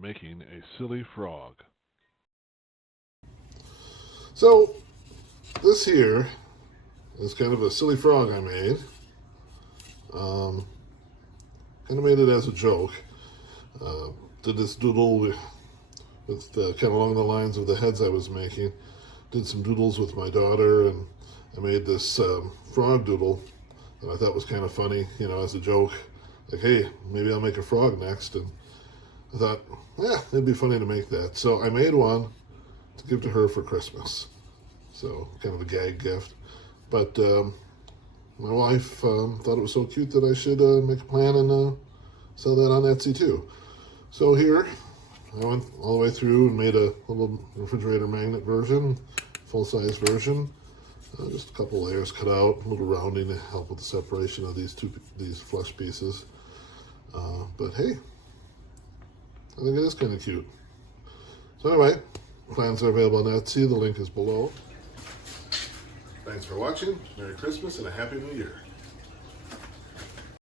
making a silly frog. So this here is kind of a silly frog I made. Kind of made it as a joke. Did this doodle with kind of along the lines of the heads I was making. Did some doodles with my daughter, and I made this frog doodle that I thought was kind of funny, as a joke. Like, hey, maybe I'll make a frog next. And I thought, it'd be funny to make that. So I made one to give to her for Christmas. So kind of a gag gift. But my wife thought it was so cute that I should make a plan and sell that on Etsy too. So here, I went all the way through and made a little refrigerator magnet version, full-size version. Just a couple layers cut out, a little rounding to help with the separation of these flush pieces. But hey, I think it is kind of cute. So anyway, plans are available on Etsy. The link is below. Thanks for watching. Merry Christmas and a Happy New Year.